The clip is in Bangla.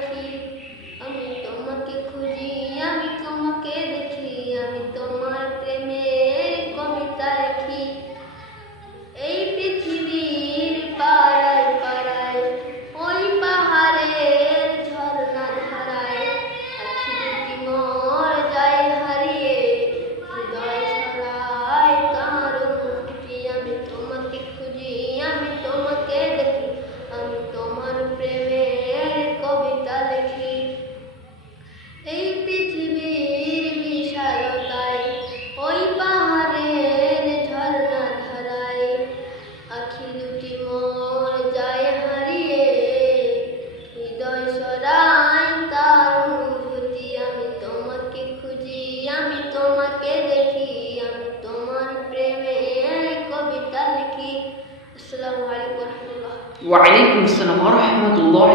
थी અમે તો મકે ખુજી পাখি দুটি মোর যায় হারিয়ে, হৃদয় সরাই তার অনুভূতি। আমি তোমাকে খুঁজি, আমি তোমাকে দেখি, আমি তোমার প্রেমে কবিতা লিখি। আসসালামু আলাইকুম রহমতুল্লাহ। ওয়ালাইকুম আসসালাম রহমতুল্লাহ